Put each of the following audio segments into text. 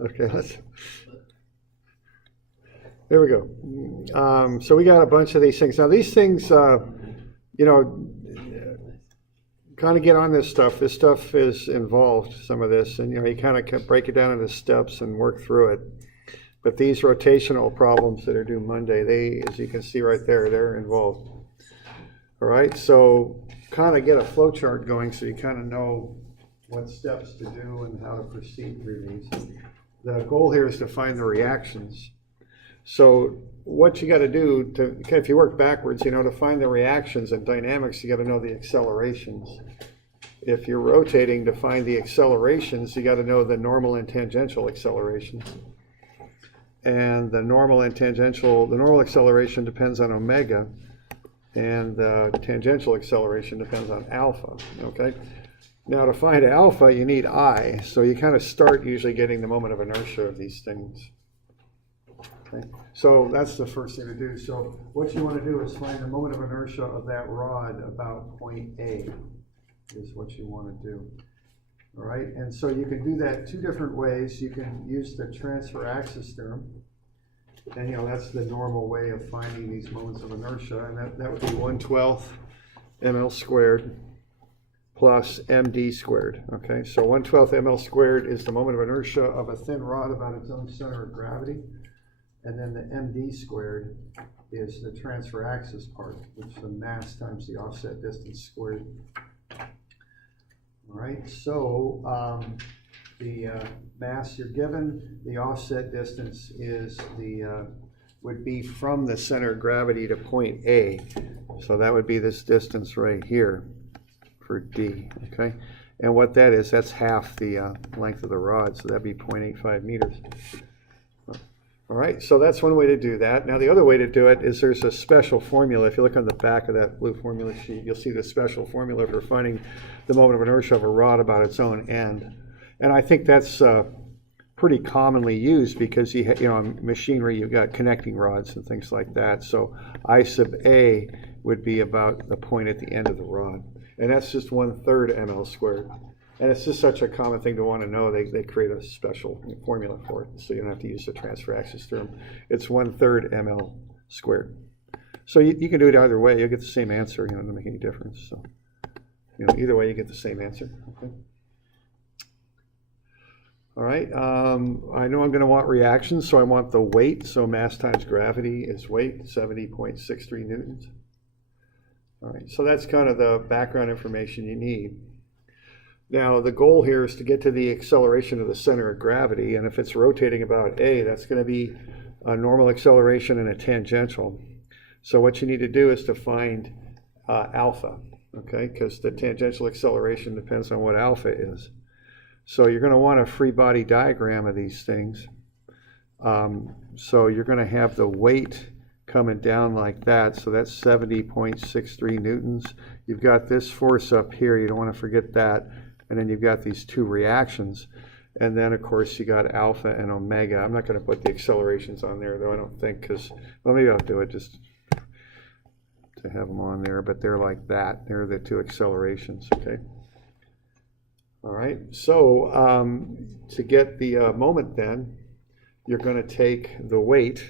Okay, there we go. So we got a bunch of these things. Now these things, you know, kind of get on this stuff. This stuff is involved, some of this, and you kind of break it down into steps and work through it. But these rotational problems that are due Monday, they, as you can see right there, they're involved. All right, so kind of get a flow chart going so you kind of know what steps to do and how to proceed through these. The goal here is to find the reactions. So what you got to do, if you work backwards, to find the reactions and dynamics, you got to know the accelerations. If you're rotating, to find the accelerations, you got to know the normal and tangential accelerations. And the normal acceleration depends on omega, and the tangential acceleration depends on alpha, okay? Now to find alpha, you need I, so you kind of start usually getting the moment of inertia of these things. Okay? So that's the first thing to do. So what you want to do is find the moment of inertia of that rod about point A, is what you want to do. All right, and so you can do that two different ways. You can use the transfer axis theorem, and that's the normal way of finding these moments of inertia, and that would be 1/12 ml squared plus md squared. Okay, so 1/12 ml squared is the moment of inertia of a thin rod about its own center of gravity, and then the md squared is the transfer axis part, which is the mass times the offset distance squared. All right, so the mass you're given, the offset distance is would be from the center of gravity to point A. So that would be this distance right here for D, okay? And what that is, that's half the length of the rod, so that'd be 0.85 meters. All right, so that's one way to do that. Now the other way to do it is there's a special formula. If you look on the back of that blue formula sheet, you'll see the special formula for finding the moment of inertia of a rod about its own end. And I think that's pretty commonly used because in machinery you've got connecting rods and things like that. So I sub A would be about the point at the end of the rod. And that's just 1/3 ml squared. And it's just such a common thing to want to know. They create a special formula for it, so you don't have to use the transfer axis term. It's 1/3 ml squared. So you can do it either way. You'll get the same answer. It doesn't make any difference. So either way, you get the same answer. Okay. All right. I know I'm going to want reactions, so I want the weight. So mass times gravity is weight, 70.63 newtons. All right. So that's kind of the background information you need. Now, the goal here is to get to the acceleration of the center of gravity, and if it's rotating about A, that's going to be a normal acceleration and a tangential. So what you need to do is to find alpha, okay, because the tangential acceleration depends on what alpha is. So you're going to want a free body diagram of these things. So you're going to have the weight coming down like that, so that's 70.63 newtons. You've got this force up here, you don't want to forget that. And then you've got these two reactions. And then, of course, you got alpha and omega. I'm not going to put the accelerations on there, though, I don't think, because, well, maybe I'll do it just to have them on there. But they're like that. They're the two accelerations, okay? All right. So to get the moment, then, you're going to take the weight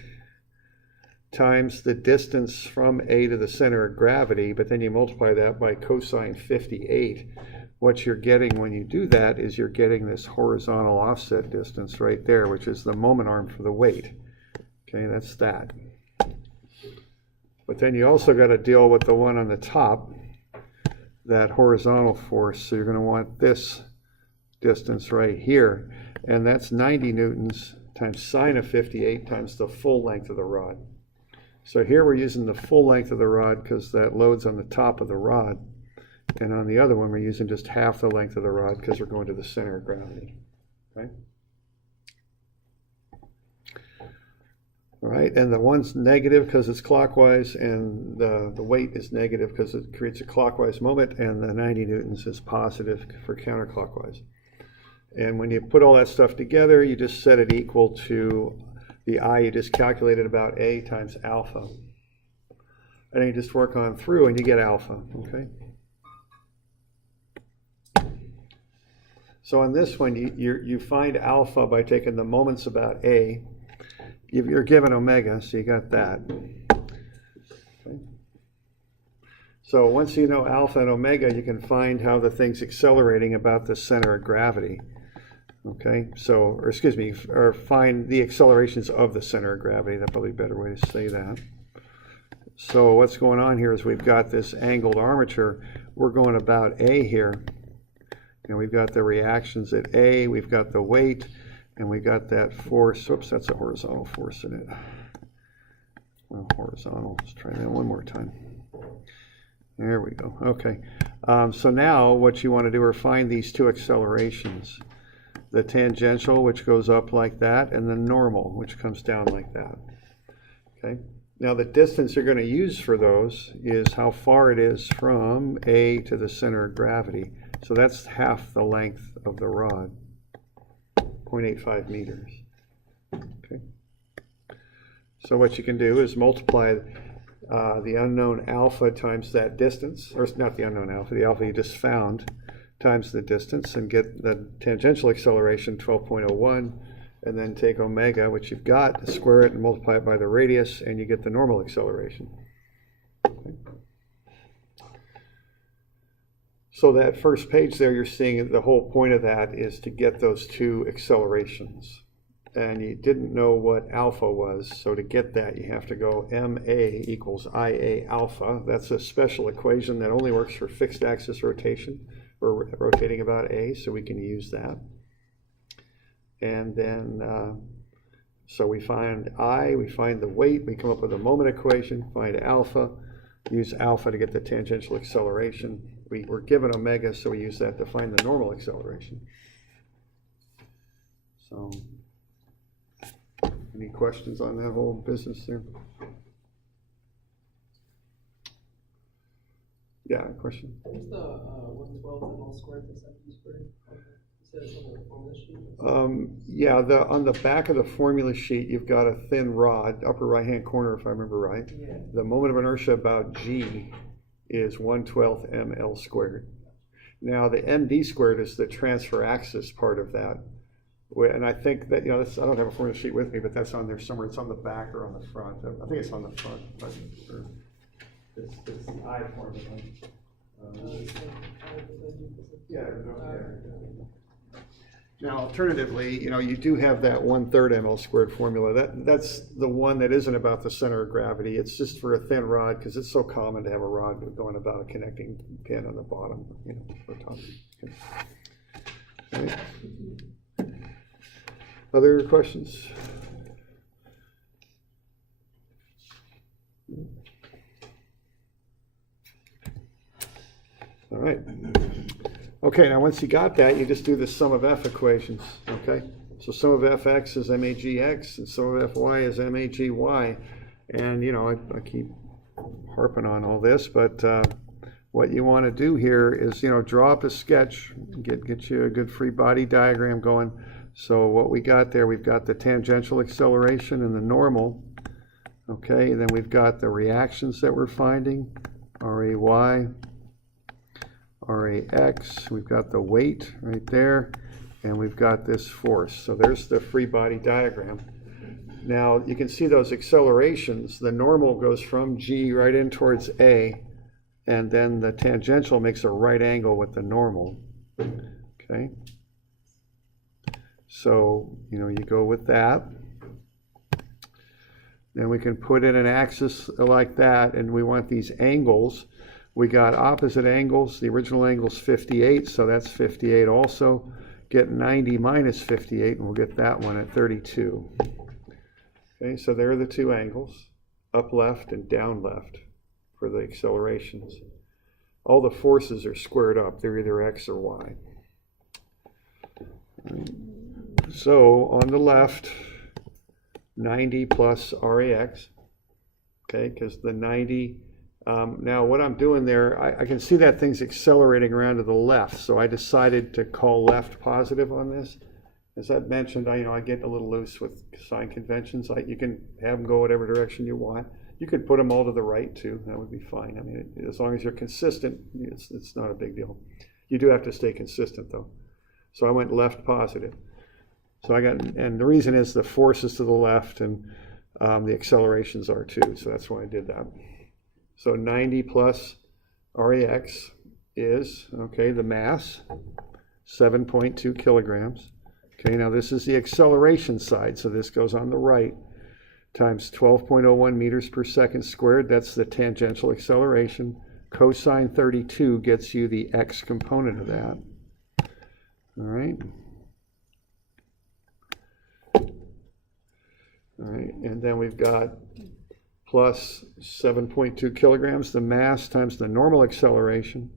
times the distance from A to the center of gravity, but then you multiply that by cosine 58. What you're getting when you do that is you're getting this horizontal offset distance right there, which is the moment arm for the weight. Okay, that's that. But then you also got to deal with the one on the top, that horizontal force. So you're going to want this distance right here, and that's 90 newtons times sine of 58 times the full length of the rod. So here we're using the full length of the rod because that load's on the top of the rod. And on the other one, we're using just half the length of the rod because we're going to the center of gravity. Okay? All right, and the one's negative because it's clockwise, and the weight is negative because it creates a clockwise moment, and the 90 newtons is positive for counterclockwise. And when you put all that stuff together, you just set it equal to the I you just calculated about A times alpha. And then you just work on through and you get alpha, okay? So on this one, you find alpha by taking the moments about A. You're given omega, so you got that. Okay. So once you know alpha and omega, you can find how the thing's accelerating about the center of gravity. Okay, so, or excuse me, or find the accelerations of the center of gravity. That's probably a better way to say that. So what's going on here is we've got this angled armature. We're going about A here. And we've got the reactions at A, we've got the weight, and we got that force. Oops, that's a horizontal force in it. Well, horizontal, let's try that one more time. There we go, okay. So now what you want to do are find these two accelerations. The tangential, which goes up like that, and the normal, which comes down like that. Okay. Now the distance you're going to use for those is how far it is from A to the center of gravity. So that's half the length of the rod, 0.85 meters. Okay. So what you can do is multiply the unknown alpha times that distance, or not the unknown alpha, the alpha you just found, times the distance, and get the tangential acceleration, 12.01, and then take omega, which you've got, square it and multiply it by the radius, and you get the normal acceleration. Okay. So that first page there, you're seeing the whole point of that is to get those two accelerations. And you didn't know what alpha was, so to get that you have to go ma equals ia alpha. That's a special equation that only works for fixed axis rotation, or rotating about A, so we can use that. And then, so we find I, we find the weight, we come up with a moment equation, find alpha, use alpha to get the tangential acceleration. We were given omega, so we use that to find the normal acceleration. So, any questions on that whole business there? Yeah, question? What's the 112 ml squared plus FU squared? You said it's on the formula sheet? Yeah, on the back of the formula sheet, you've got a thin rod, upper right-hand corner, if I remember right. Yeah. The moment of inertia about G is 1/12 ml squared. Now, the md squared is the transfer axis part of that. And I think that, I don't have a formula sheet with me, but that's on there somewhere. It's on the back or on the front. I think it's on the front, but it's the I formula. Yeah. Now, alternatively, you do have that 1/3 ml squared formula. That's the one that isn't about the center of gravity. It's just for a thin rod because it's so common to have a rod going about a connecting pin on the bottom, or top. Okay. All right. Other questions? All right. Okay, now once you got that, you just do the sum of f equations, okay? So sum of fx is magx, and sum of fy is magy. And, I keep harping on all this, but what you want to do here is, draw up a sketch, get you a good free body diagram going. So what we got there, we've got the tangential acceleration and the normal, okay? And then we've got the reactions that we're finding, ray, rax, we've got the weight right there, and we've got this force. So there's the free body diagram. Now you can see those accelerations. The normal goes from G right in towards A, and then the tangential makes a right angle with the normal. Okay. So, you go with that. Then we can put in an axis like that, and we want these angles. We got opposite angles. The original angle is 58, so that's 58 also. Get 90 minus 58, and we'll get that one at 32. Okay, so there are the two angles, up left and down left for the accelerations. All the forces are squared up. They're either x or y. So on the left, 90 plus rax, okay, because the 90, now what I'm doing there, I can see that thing's accelerating around to the left, so I decided to call left positive on this. As I mentioned, I get a little loose with sign conventions. You can have them go whatever direction you want. You could put them all to the right too, that would be fine. I mean, as long as you're consistent, it's not a big deal. You do have to stay consistent though. So I went left positive. So I got, and the reason is the force is to the left and the accelerations are too. So that's why I did that. So 90 plus REX is, okay, the mass, 7.2 kilograms. Okay, now this is the acceleration side, so this goes on the right, times 12.01 meters per second squared. That's the tangential acceleration. Cosine 32 gets you the x component of that. All right. All right, and then we've got plus 7.2 kilograms, the mass times the normal acceleration,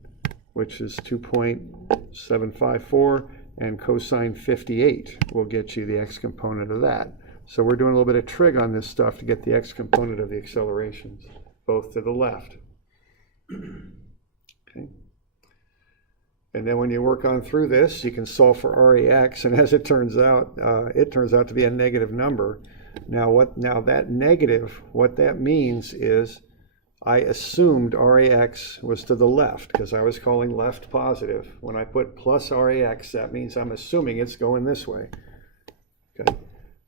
which is 2.754, and cosine 58 will get you the x component of that. So we're doing a little bit of trig on this stuff to get the x component of the accelerations, both to the left. Okay. And then when you work on through this, you can solve for REX, and as it turns out to be a negative number. Now that negative, what that means is I assumed REX was to the left because I was calling left positive. When I put plus REX, that means I'm assuming it's going this way. Okay.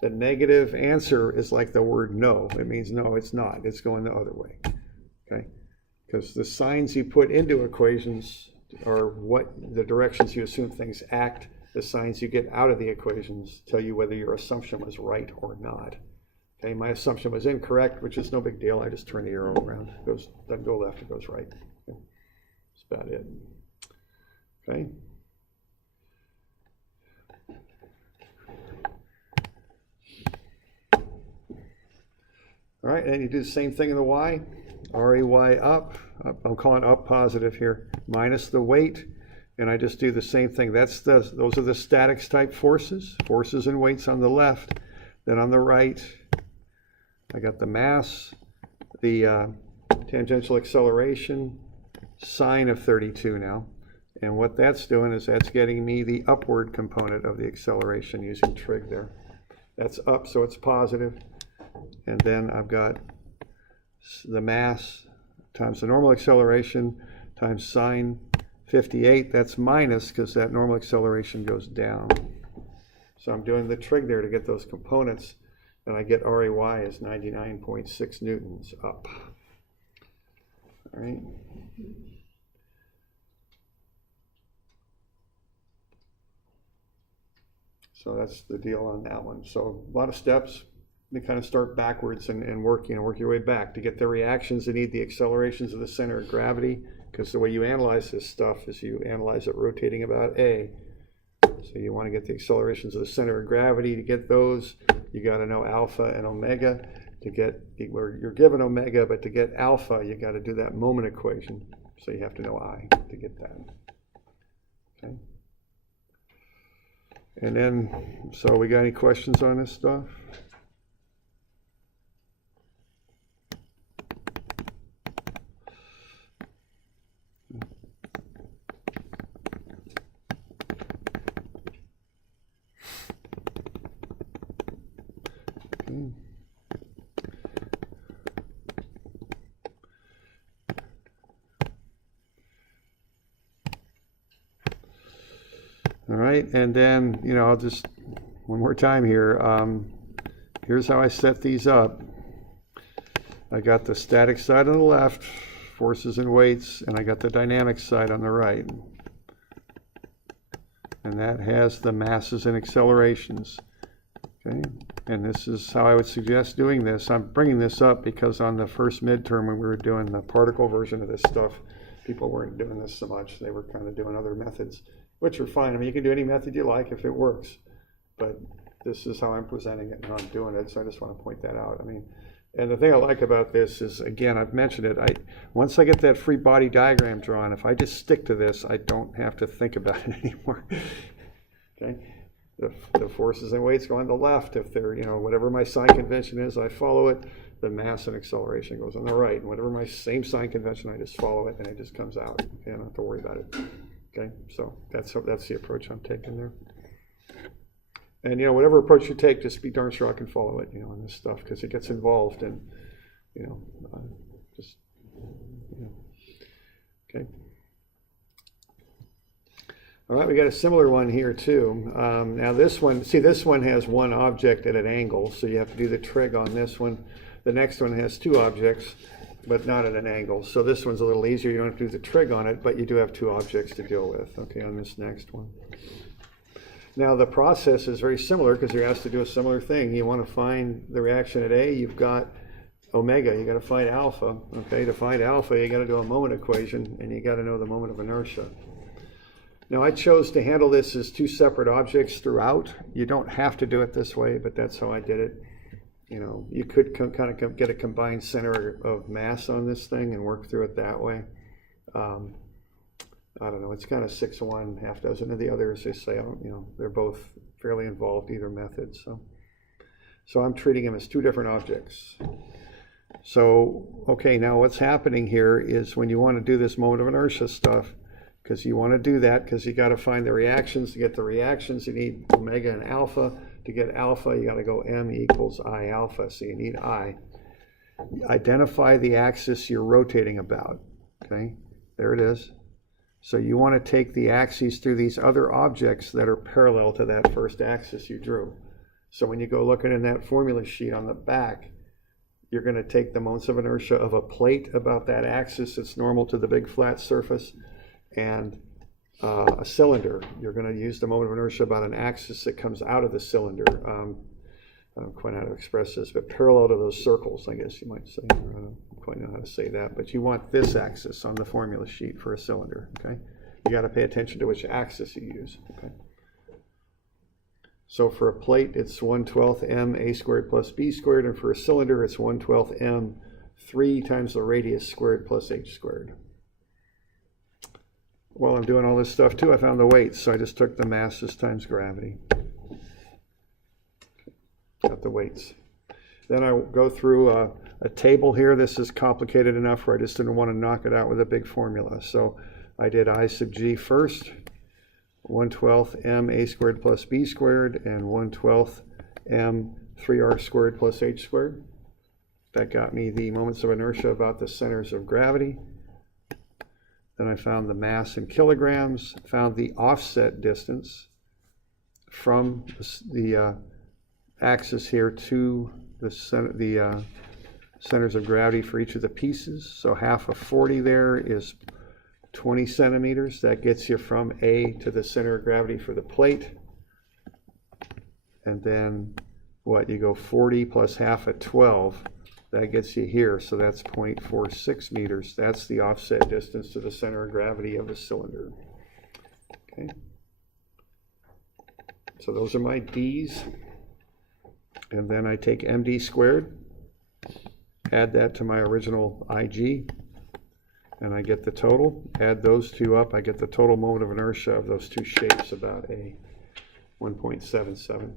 The negative answer is like the word no. It means no, it's not. It's going the other way. Okay. Because the signs you put into equations are what the directions you assume things act. The signs you get out of the equations tell you whether your assumption was right or not. Okay, my assumption was incorrect, which is no big deal. I just turn the arrow around. It doesn't go left, it goes right. Okay. That's about it. Okay. All right, and you do the same thing in the y. REY up. I'm calling up positive here, minus the weight. And I just do the same thing. Those are the statics type forces and weights on the left. Then on the right, I got the mass, the tangential acceleration, sine of 32 now. And what that's doing is that's getting me the upward component of the acceleration using trig there. That's up, so it's positive. And then I've got the mass times the normal acceleration times sine 58, that's minus because that normal acceleration goes down. So I'm doing the trig there to get those components, and I get REY as 99.6 newtons up. All right. So that's the deal on that one. So a lot of steps. You kind of start backwards and work your way back. To get the reactions, you need the accelerations of the center of gravity, because the way you analyze this stuff is you analyze it rotating about A. So you want to get the accelerations of the center of gravity. To get those, you got to know alpha and omega. To get, where you're given omega, but to get alpha, you got to do that moment equation. So you have to know I to get that. Okay. And then, so we got any questions on this stuff? All right, and then, I'll just, one more time here. Here's how I set these up. I got the static side on the left, forces and weights, and I got the dynamic side on the right. And that has the masses and accelerations. Okay, and this is how I would suggest doing this. I'm bringing this up because on the first midterm when we were doing the particle version of this stuff, people weren't doing this so much. They were kind of doing other methods, which are fine. I mean, you can do any method you like if it works, but this is how I'm presenting it and how I'm doing it, so I just want to point that out. I mean, and the thing I like about this is, again, I've mentioned it, once I get that free body diagram drawn, if I just stick to this, I don't have to think about it anymore. Okay, the forces and weights go on the left. If they're, whatever my sign convention is, I follow it. The mass and acceleration goes on the right. And whatever my same sign convention, I just follow it, and it just comes out. Okay, I don't have to worry about it. Okay, so that's the approach I'm taking there. And whatever approach you take, just be darn sure I can follow it, on this stuff, because it gets involved, and okay. All right, we got a similar one here too. Now this one, see, this one has one object at an angle, so you have to do the trig on this one. The next one has two objects, but not at an angle. So this one's a little easier. You don't have to do the trig on it, but you do have two objects to deal with, okay, on this next one. Now the process is very similar because you're asked to do a similar thing. You want to find the reaction at A, you've got omega, you got to find alpha, okay? To find alpha, you got to do a moment equation, and you got to know the moment of inertia. Now I chose to handle this as two separate objects throughout. You don't have to do it this way, but that's how I did it. You know, you could kind of get a combined center of mass on this thing and work through it that way. I don't know, it's kind of 6 of one, half dozen of the other, as they say. You know, they're both fairly involved, either method. So I'm treating them as two different objects. So, okay, now what's happening here is when you want to do this moment of inertia stuff, because you want to do that because you got to find the reactions. To get the reactions, you need omega and alpha. To get alpha, you got to go m equals I alpha. So you need I. Identify the axis you're rotating about. Okay, there it is. So you want to take the axes through these other objects that are parallel to that first axis you drew. So when you go looking in that formula sheet on the back, you're going to take the moments of inertia of a plate about that axis that's normal to the big flat surface, and a cylinder. You're going to use the moment of inertia about an axis that comes out of the cylinder. I don't quite know how to express this, but parallel to those circles, I guess you might say. I don't quite know how to say that, but you want this axis on the formula sheet for a cylinder, okay? You got to pay attention to which axis you use, okay? So for a plate, it's 1/12 m a squared plus b squared, and for a cylinder, it's 1/12 m 3 times the radius squared plus h squared. While I'm doing all this stuff too, I found the weights, so I just took the masses times gravity. Got the weights. Then I go through a table here. This is complicated enough where I just didn't want to knock it out with a big formula. So I did I sub g first, 1/12 m a squared plus b squared, and 1/12 m 3r squared plus h squared. That got me the moments of inertia about the centers of gravity. Then I found the mass in kilograms, found the offset distance from the axis here to the centers of gravity for each of the pieces. So half of 40 there is 20 centimeters. That gets you from A to the center of gravity for the plate. And then what, you go 40 plus half at 12. That gets you here, so that's 0.46 meters. That's the offset distance to the center of gravity of a cylinder. Okay. So those are my D's. And then I take MD squared, add that to my original IG, and I get the total. Add those two up, I get the total moment of inertia of those two shapes about a 1.77.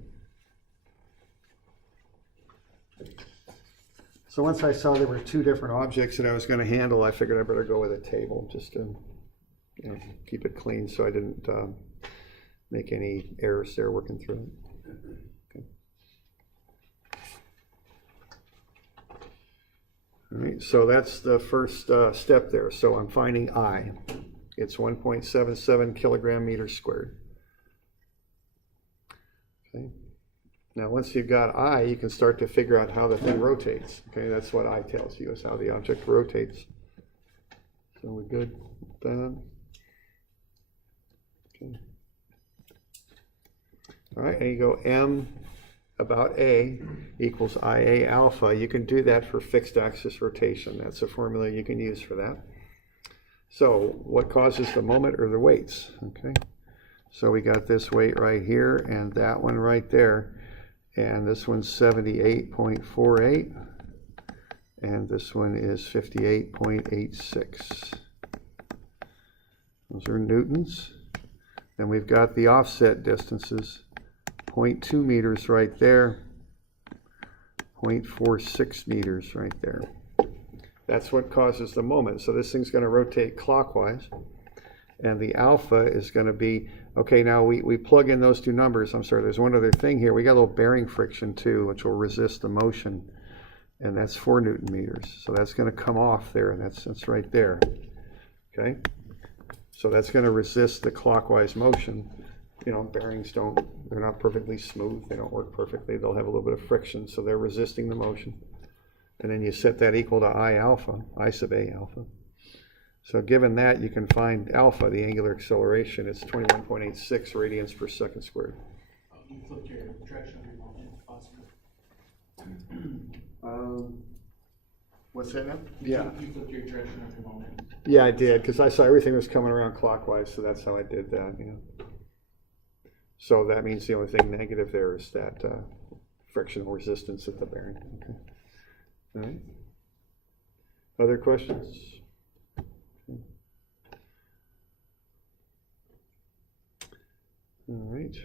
So once I saw there were two different objects that I was going to handle, I figured I better go with a table just to keep it clean so I didn't make any errors there working through it. Okay. All right, so that's the first step there. So I'm finding I. It's 1.77 kilogram meters squared. Okay. Now, once you've got I, you can start to figure out how the thing rotates. Okay, that's what I tells you, is how the object rotates. So we're good with that. Okay. All right, and you go M about A equals IA alpha. You can do that for fixed axis rotation. That's a formula you can use for that. So what causes the moment or the weights? Okay, so we got this weight right here and that one right there. And this one's 78.48, and this one is 58.86. Those are newtons. Then we've got the offset distances, 0.2 meters right there, 0.46 meters right there. That's what causes the moment. So this thing's going to rotate clockwise. And the alpha is going to be, okay, now we plug in those two numbers. I'm sorry, there's one other thing here. We got a little bearing friction too, which will resist the motion. And that's 4 Newton meters. So that's going to come off there, and that's right there. Okay? So that's going to resist the clockwise motion. You know, bearings they're not perfectly smooth. They don't work perfectly. They'll have a little bit of friction, so they're resisting the motion. And then you set that equal to I alpha, I sub A alpha. So given that, you can find alpha, the angular acceleration. It's 21.86 radians per second squared. You flipped your direction of your moment, if possible. What's that now? Yeah. You flipped your direction of your moment. Yeah, I did, because I saw everything was coming around clockwise, so that's how I did that, you know. So that means the only thing negative there is that frictional resistance at the bearing. Okay. All right. Other questions? All right.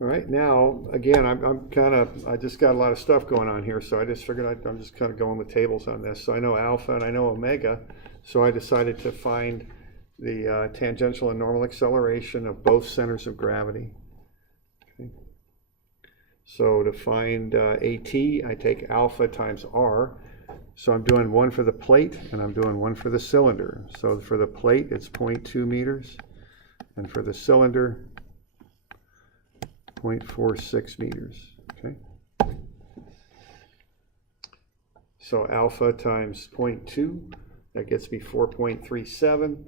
All right, now, again, I just got a lot of stuff going on here, so I just figured I'm just kind of going with tables on this. So I know alpha and I know omega, so I decided to find the tangential and normal acceleration of both centers of gravity. Okay. So to find AT, I take alpha times R. So I'm doing one for the plate and I'm doing one for the cylinder. So for the plate, it's 0.2 meters, and for the cylinder, 0.46 meters. Okay. So alpha times 0.2, that gets me 4.37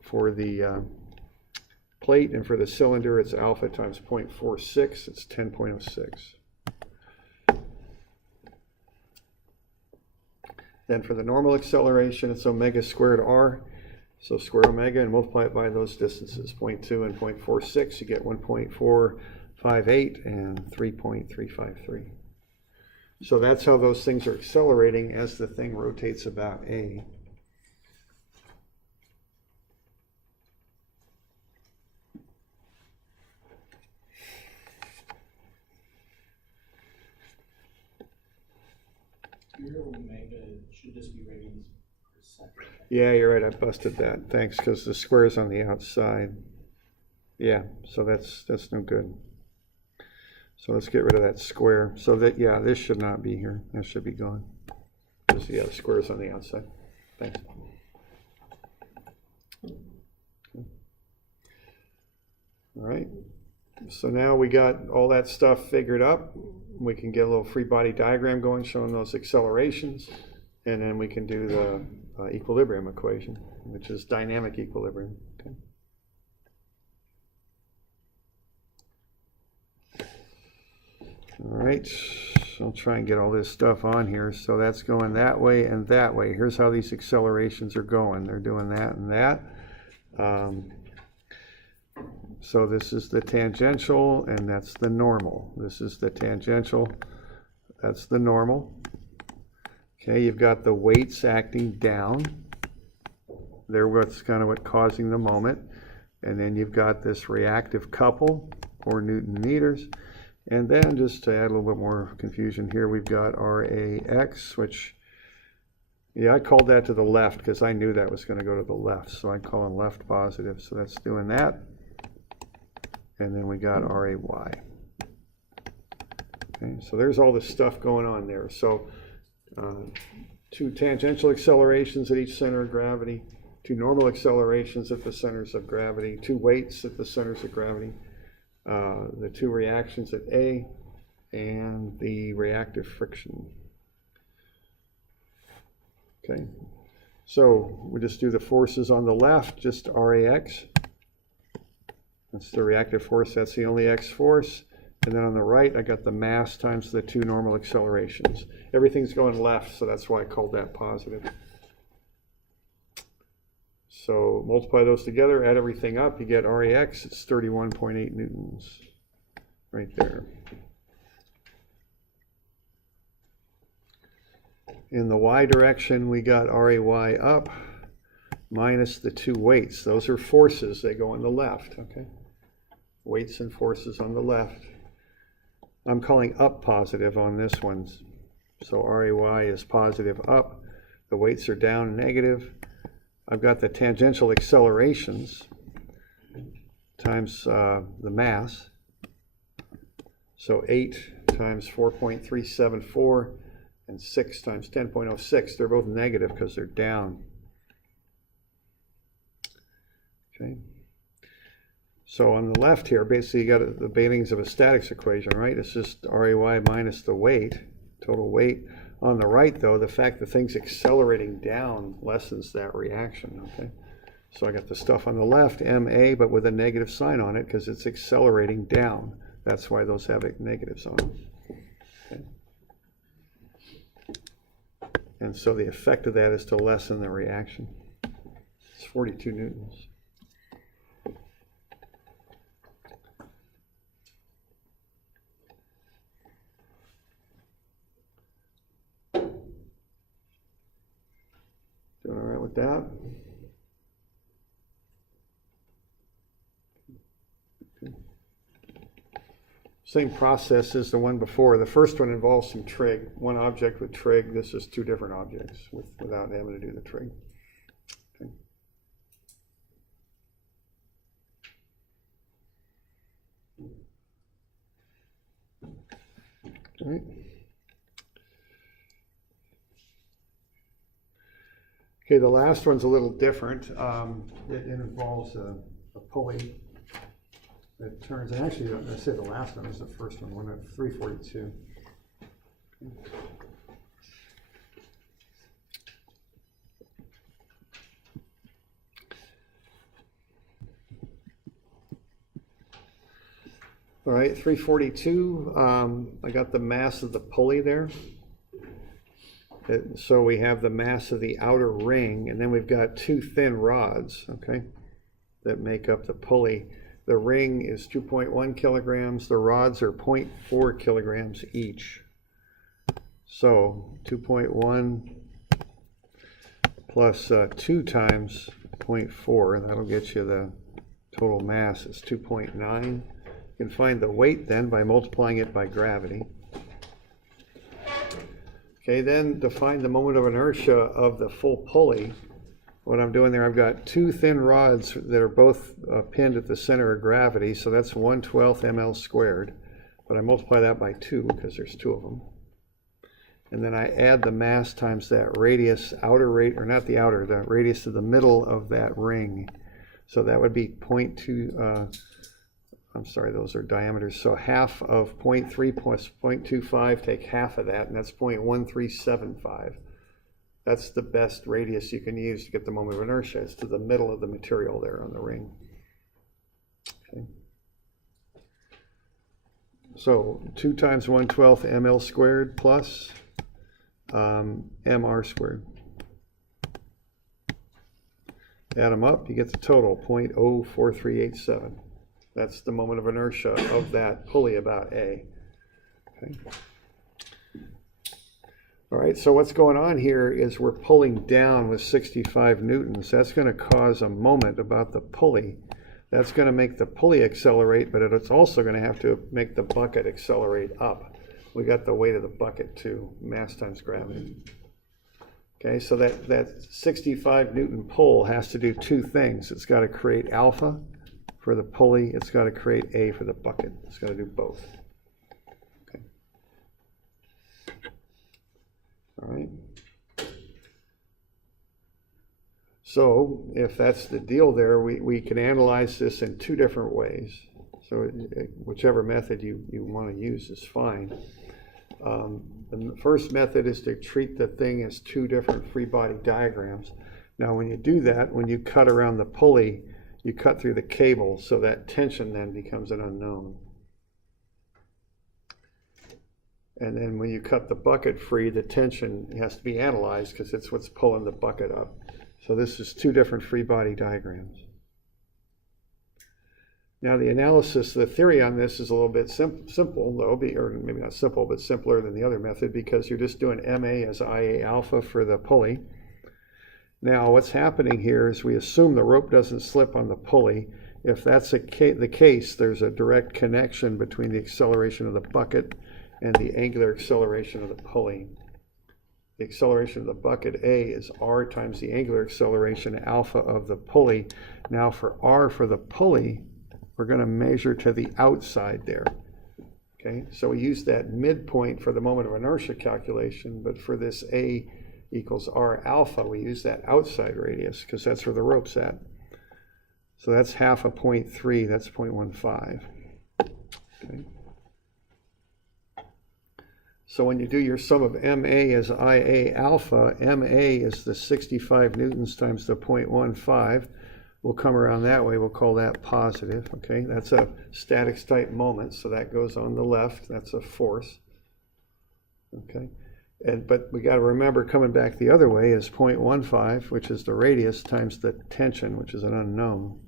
for the plate, and for the cylinder, it's alpha times 0.46, it's 10.06. Then for the normal acceleration, it's omega squared r. So square omega and multiply it by those distances, 0.2 and 0.46, you get 1.458 and 3.353. So that's how those things are accelerating as the thing rotates about A. Your omega should just be radians per second. Yeah, you're right, I busted that. Thanks, because the square is on the outside. Yeah, so that's no good. So let's get rid of that square. So that, yeah, this should not be here. That should be gone. Just, yeah, the square is on the outside. Thanks. All right. So now we got all that stuff figured up. We can get a little free body diagram going showing those accelerations, and then we can do the equilibrium equation, which is dynamic equilibrium. Okay. All right, I'll try and get all this stuff on here. So that's going that way and that way. Here's how these accelerations are going. They're doing that and that. So this is the tangential, and that's the normal. This is the tangential, that's the normal. Okay, you've got the weights acting down. They're what's kind of what causing the moment. And then you've got this reactive couple, 4 Newton meters. And then just to add a little bit more confusion here, we've got RAX, which, yeah, I called that to the left because I knew that was going to go to the left. So I call it left positive. So that's doing that. And then we got RAY. Okay, so there's all this stuff going on there. So 2 tangential accelerations at each center of gravity, 2 normal accelerations at the centers of gravity, 2 weights at the centers of gravity, the 2 reactions at A, and the reactive friction. Okay, so we just do the forces on the left, just RAX. That's the reactive force, that's the only X force. And then on the right, I got the mass times the 2 normal accelerations. Everything's going left, so that's why I called that positive. So multiply those together, add everything up, you get RAX, it's 31.8 newtons, right there. In the Y direction, we got RAY up, minus the 2 weights. Those are forces, they go on the left, okay? Weights and forces on the left. I'm calling up positive on this one. So RAY is positive up. The weights are down negative. I've got the tangential accelerations times the mass. So 8 times 4.374 and 6 times 10.06. They're both negative because they're down. Okay. So on the left here, basically you got the Bailings of a statics equation, right? It's just RAY minus the weight, total weight. On the right, though, the fact that things accelerating down lessens that reaction, okay? So I got the stuff on the left, MA, but with a negative sign on it because it's accelerating down. That's why those have negatives on them. Okay. And so the effect of that is to lessen the reaction. It's 42 newtons. Doing all right with that? Okay. Same process as the one before. The first one involves some trig. One object with trig. This is two different objects without having to do the trig. Okay. All right. Okay, the last one's a little different. It involves a pulley that turns, and actually, I say the last one is the first one at 342. All right, 342, I got the mass of the pulley there. So we have the mass of the outer ring, and then we've got two thin rods, okay, that make up the pulley. The ring is 2.1 kilograms. The rods are 0.4 kilograms each. So 2.1 plus 2 times 0.4, that'll get you the total mass. It's 2.9. You can find the weight then by multiplying it by gravity. Okay, then to find the moment of inertia of the full pulley, what I'm doing there, I've got two thin rods that are both pinned at the center of gravity, so that's 1/12 ml squared, but I multiply that by 2 because there's 2 of them. And then I add the mass times that radius, outer rate, or not the outer, the radius of the middle of that ring. So that would be 0.2, I'm sorry, those are diameters. So half of 0.3 plus 0.25, take half of that, and that's 0.1375. That's the best radius you can use to get the moment of inertia. It's to the middle of the material there on the ring. Okay. So 2 times 1/12 ml squared plus mr squared. Add them up, you get the total, 0.04387. That's the moment of inertia of that pulley about A. Okay. All right, so what's going on here is we're pulling down with 65 newtons. That's going to cause a moment about the pulley. That's going to make the pulley accelerate, but it's also going to have to make the bucket accelerate up. We got the weight of the bucket too, mass times gravity. Okay, so that 65 Newton pull has to do two things. It's got to create alpha for the pulley. It's got to create A for the bucket. It's got to do both. Okay. All right. So if that's the deal there, we can analyze this in two different ways. So whichever method you want to use is fine. The first method is to treat the thing as two different free body diagrams. Now when you do that, when you cut around the pulley, you cut through the cable, so that tension then becomes an unknown. And then when you cut the bucket free, the tension has to be analyzed because it's what's pulling the bucket up. So this is two different free body diagrams. Now the analysis, the theory on this is a little bit simple though, or maybe not simple, but simpler than the other method because you're just doing MA as IA alpha for the pulley. Now what's happening here is we assume the rope doesn't slip on the pulley. If that's the case, there's a direct connection between the acceleration of the bucket and the angular acceleration of the pulley. The acceleration of the bucket A is R times the angular acceleration alpha of the pulley. Now for R for the pulley, we're going to measure to the outside there. Okay, so we use that midpoint for the moment of inertia calculation, but for this A equals R alpha, we use that outside radius because that's where the rope's at. So that's half of 0.3, that's 0.15. Okay. So when you do your sum of MA as IA alpha, MA is the 65 newtons times the 0.15. We'll come around that way, we'll call that positive, okay? That's a statics type moment, so that goes on the left, that's a force, okay? But we gotta remember coming back the other way is 0.15, which is the radius, times the tension, which is an unknown.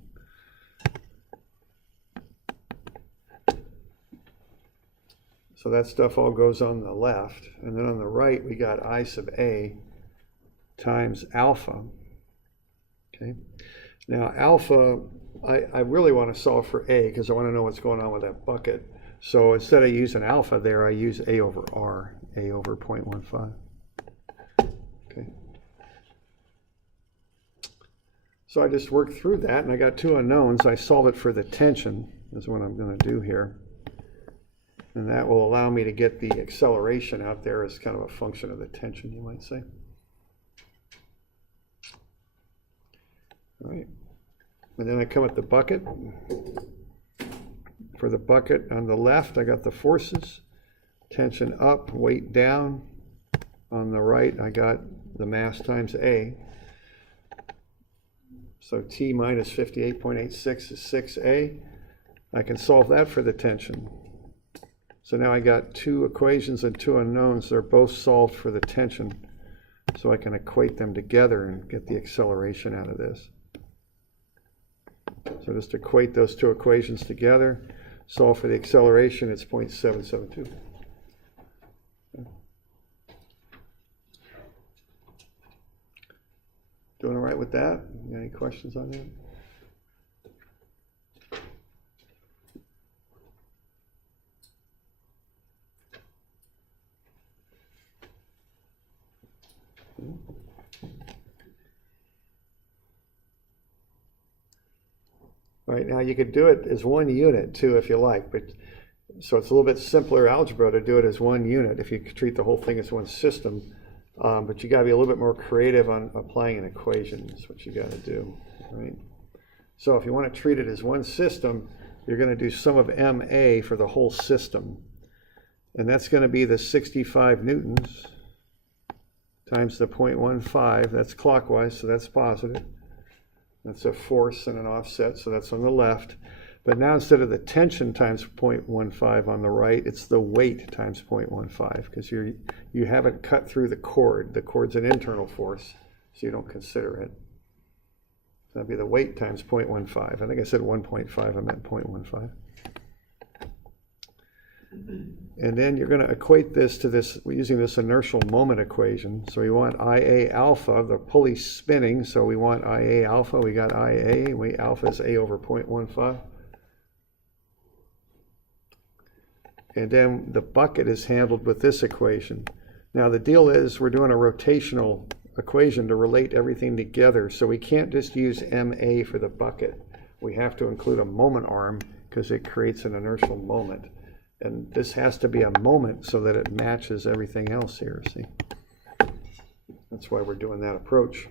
So that stuff all goes on the left, and then on the right we got I sub A times alpha, okay? Now alpha, I really want to solve for A because I want to know what's going on with that bucket. So instead of using alpha there, I use A over R, A over 0.15. Okay. So I just worked through that and I got two unknowns. I solve it for the tension, is what I'm going to do here. And that will allow me to get the acceleration out there as kind of a function of the tension, you might say. All right. And then I come at the bucket. For the bucket on the left, I got the forces. Tension up, weight down. On the right, I got the mass times A. So T minus 58.86 is 6A. I can solve that for the tension. So now I got two equations and two unknowns. They're both solved for the tension. So I can equate them together and get the acceleration out of this. So just equate those two equations together, solve for the acceleration, it's 0.772. Doing all right with that? Any questions on that? Right, now you could do it as one unit too if you like, but so it's a little bit simpler algebra to do it as one unit if you treat the whole thing as one system, but you got to be a little bit more creative on applying an equation is what you got to do, right? So if you want to treat it as one system, you're going to do sum of MA for the whole system, and that's going to be the 65 newtons times the 0.15, that's clockwise, so that's positive. That's a force and an offset, so that's on the left. But now instead of the tension times 0.15 on the right, it's the weight times 0.15 because you haven't cut through the cord. The cord's an internal force, so you don't consider it. So that'd be the weight times 0.15. I think I said 1.5, I meant 0.15. And then you're going to equate this to this using this inertial moment equation. So we want IA alpha, the pulley's spinning, so we want IA alpha. We got IA, alpha is A over 0.15. And then the bucket is handled with this equation. Now the deal is we're doing a rotational equation to relate everything together, so we can't just use MA for the bucket. We have to include a moment arm because it creates an inertial moment. And this has to be a moment so that it matches everything else here, see? That's why we're doing that approach.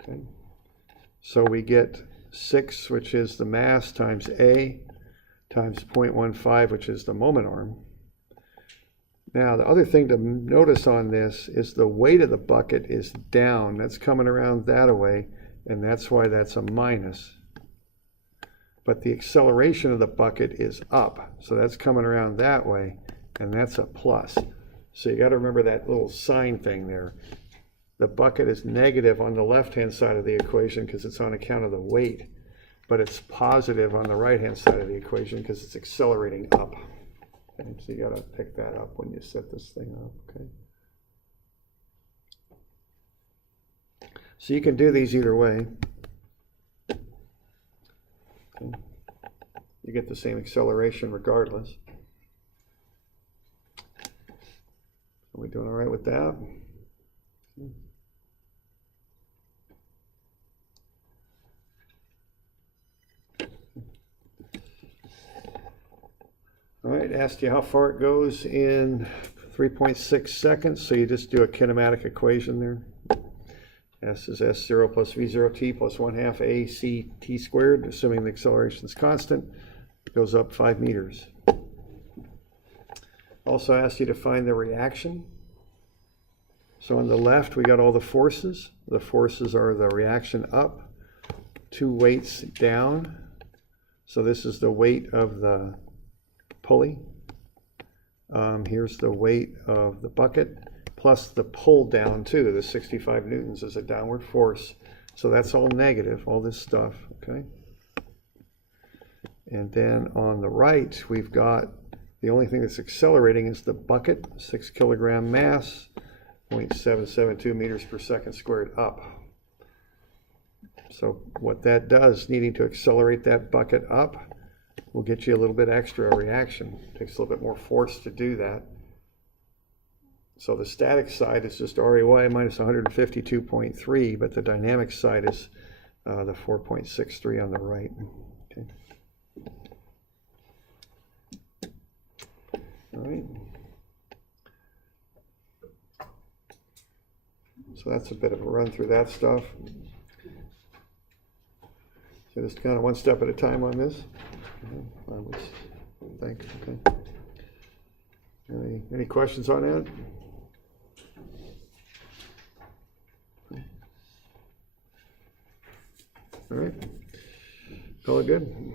Okay. So we get 6, which is the mass, times A, times 0.15, which is the moment arm. Now, the other thing to notice on this is the weight of the bucket is down. That's coming around that way, and that's why that's a minus. But the acceleration of the bucket is up, so that's coming around that way, and that's a plus. So you got to remember that little sign thing there. The bucket is negative on the left-hand side of the equation because it's on account of the weight, but it's positive on the right-hand side of the equation because it's accelerating up. Okay, so you got to pick that up when you set this thing up. Okay. So you can do these either way. Okay. You get the same acceleration regardless. Are we doing all right with that? Okay. right, asked you how far it goes in 3.6 seconds, so you just do a kinematic equation there. S is S0 plus V0 t plus 1/2 AC t squared, assuming the acceleration is constant, goes up 5 meters. Also asked you to find the reaction. So on the left, we got all the forces. The forces are the reaction up, 2 weights down. So this is the weight of the pulley. Here's the weight of the bucket, plus the pull down too. The 65 newtons is a downward force. So that's all negative, all this stuff, okay? And then on the right, we've got the only thing that's accelerating is the bucket, 6 kilogram mass, 0.772 meters per second squared up. So what that does, needing to accelerate that bucket up, will get you a little bit extra reaction. It takes a little bit more force to do that. So the static side is just RAY minus 152.3, but the dynamic side is the 4.63 on the right. Okay. All right. So that's a bit of a run through that stuff. So just kind of one step at a time on this. I would think. Okay. Any questions on that? All right. All good.